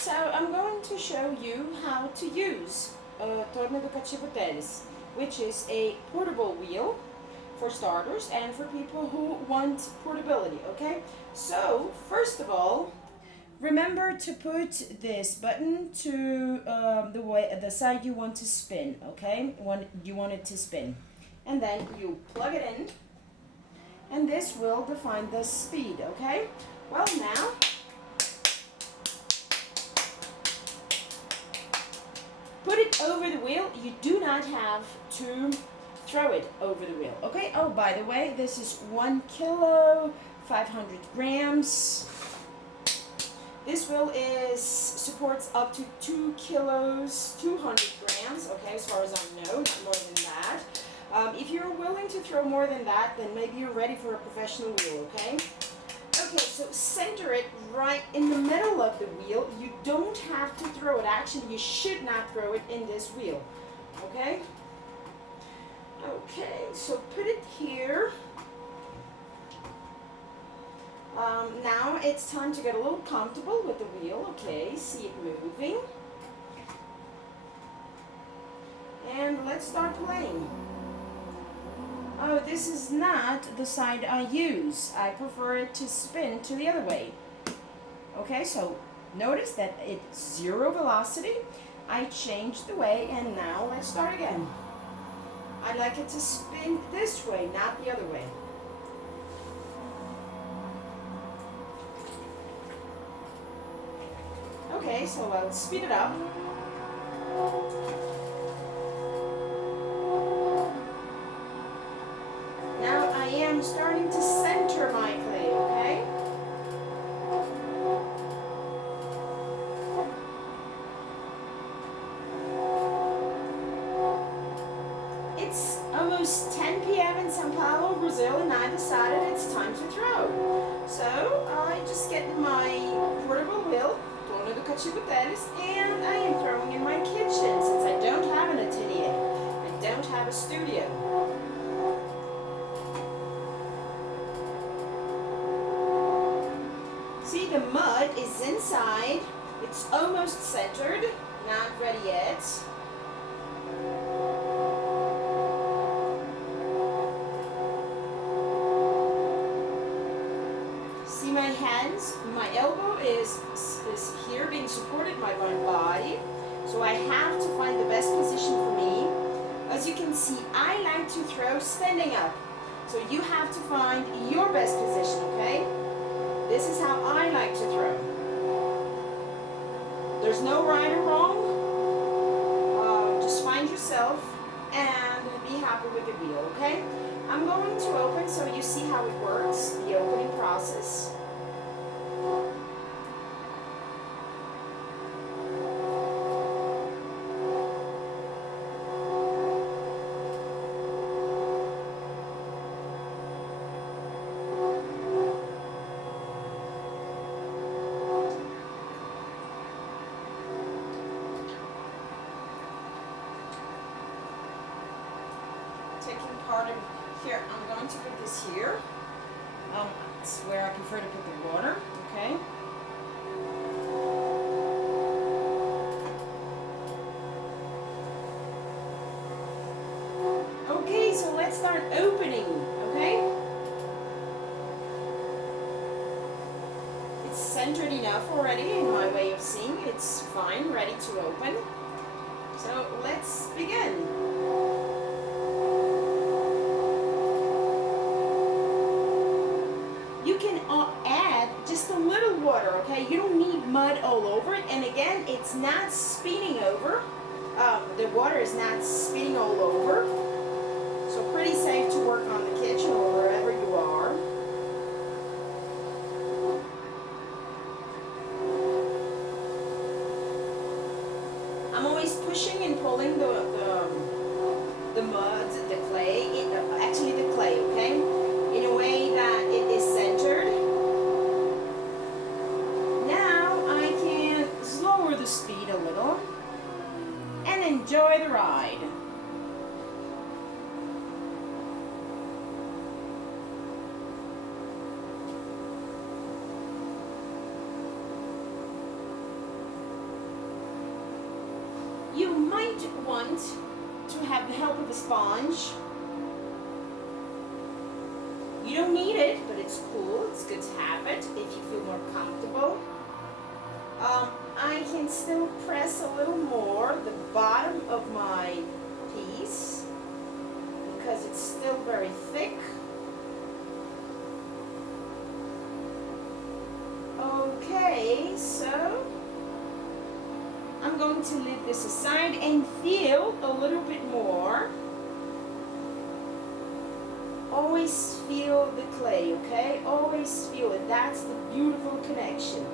So I'm going to show you how to use Torno Educativo Teles, which is a portable wheel for starters and for people who want portability, okay? So first of all, remember to put this button to the side you want to spin, okay? You want it to spin. And then you plug it in, and this will define the speed, okay? Well, now put it over the wheel. You do not have to throw it over the wheel, okay? Oh, by the way, this is 1 kilo, 500 grams. This wheel supports up to 2 kilos, 200 grams, okay, as far as I know, not more than that. If you're willing to throw more than that, then maybe you're ready for a professional wheel, okay? Okay, so center it right in the middle of the wheel. You don't have to throw it. Actually, you should not throw it in this wheel, okay? Okay, so put it here. Now it's time to get a little comfortable with the wheel, okay? See it moving. And let's start playing. Oh, this is not the side I use. I prefer it to spin to the other way. Okay, so notice that it's 0 velocity. I changed the way, and now let's start again. I like it to spin this way, not the other way. Okay, so I'll speed it up. Now I am starting to center my clay, okay? It's almost 10 p.m. in São Paulo, Brazil, and I decided it's time to throw. So I just get my portable wheel, Torno Educativo Teles, and I am throwing in my kitchen since I don't have an atelier. I don't have a studio. See, the mud is inside. It's almost centered, not ready yet. See my hands? My elbow is here being supported by my body. So I have to find the best position for me. As you can see, I like to throw standing up. So you have to find your best position, okay? This is how I like to throw. There's no right or wrong. Just find yourself and be happy with the wheel, okay? I'm going to open so you see how it works, the opening process. Taking part of here, I'm going to put this here. It's where I prefer to put the water, okay? Okay, so let's start opening, okay? It's centered enough already in my way of seeing. It's fine, ready to open. So let's begin. You can add just a little water, okay? You don't need mud all over it. And again, it's not spinning over. The water is not spinning all over. So pretty safe to work on the kitchen or wherever you are. I'm always pushing and pulling the mud, the clay, actually the clay, okay? In a way that it is centered. Now I can lower the speed a little and enjoy the ride. might want to have the help of a sponge. You don't need it, but it's cool. It's good to have it if you feel more comfortable. I can still press a little more the bottom of my piece because it's still very thick. Okay, so I'm going to leave this aside and feel a little bit more. Always feel the clay, okay? Always feel it. That's the beautiful connection.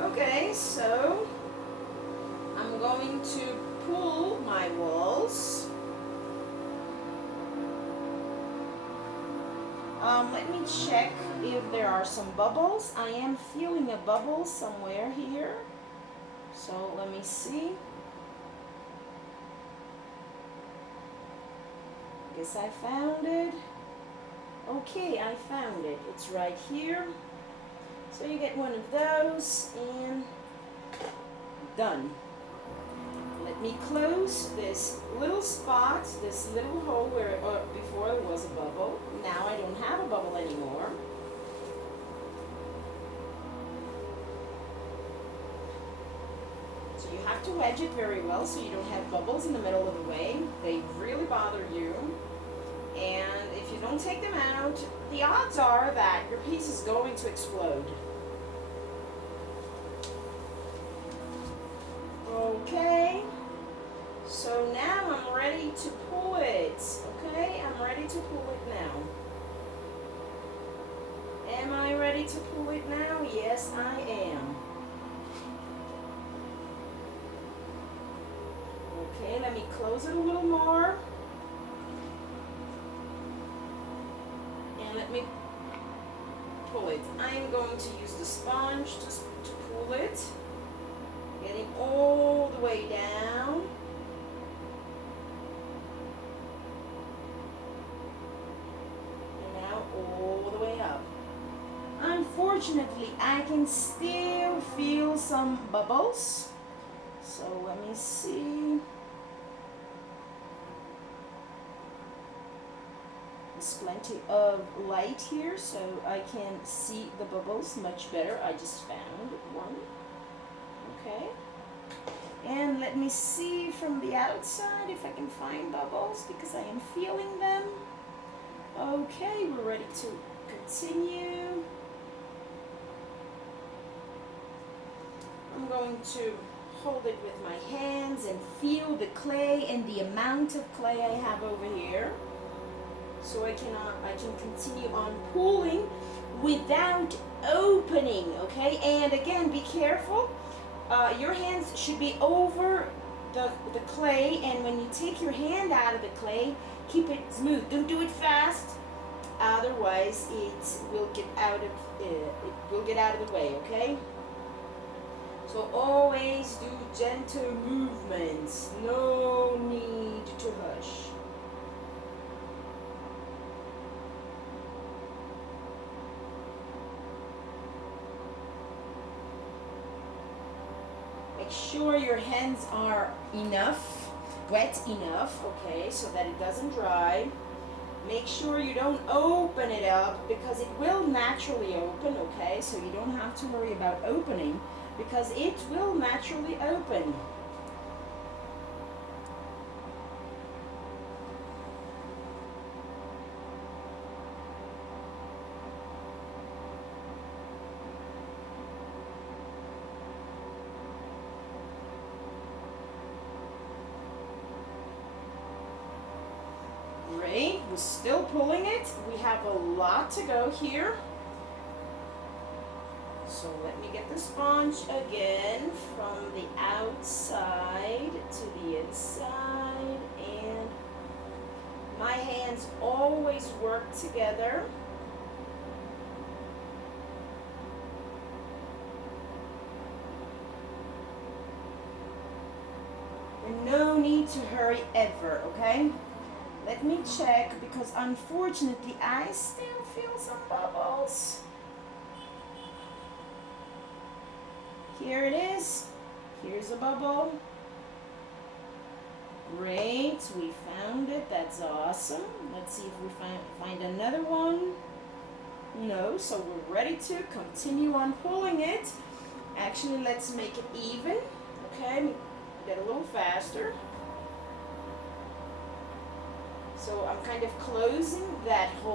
Okay, so I'm going to pull my walls. Let me check if there are some bubbles. I am feeling a bubble somewhere here. So let me see. Guess I found it. Okay, I found it. It's right here. So you get one of those and done. Let me close this little spot, this little hole where before there was a bubble. Now I don't have a bubble anymore. So you have to wedge it very well so you don't have bubbles in the middle of the way. They really bother you. And if you don't take them out, the odds are that your piece is going to explode. Okay, so now I'm ready to pull it. Okay, I'm ready to pull it now. Am I ready to pull it now? Yes, I am. Okay, let me close it a little more. And let me pull it. I am going to use the sponge to pull it. Getting all the way down. And now all the way up. Unfortunately, I can still feel some bubbles. So let me see. There's plenty of light here, so I can see the bubbles much better. I just found one. Okay, and let me see from the outside if I can find bubbles because I am feeling them. Okay, we're ready to continue. I'm going to hold it with my hands and feel the clay and the amount of clay I have over here. So I can continue on pulling without opening, okay? And again, be careful. Your hands should be over the clay, and when you take your hand out of the clay, keep it smooth. Don't do it fast, otherwise it will get out of the way. Okay. So always do gentle movements. No need to hush. Make sure your hands are wet enough, okay, so that it doesn't dry. Make sure you don't open it up because it will naturally open, okay, so you don't have to worry about opening because it will naturally open. Great, we're still pulling it. We have a lot to go here. So let me get the sponge again from the outside to the inside, and my hands always work together. And no need to hurry ever, okay? Let me check because unfortunately I still feel some bubbles. Here it is. Here's a bubble. Great, we found it. That's awesome. Let's see if we find another one. No, so we're ready to continue on pulling it. Actually, let's make it even. Okay, get a little faster. So I'm kind of closing that hole.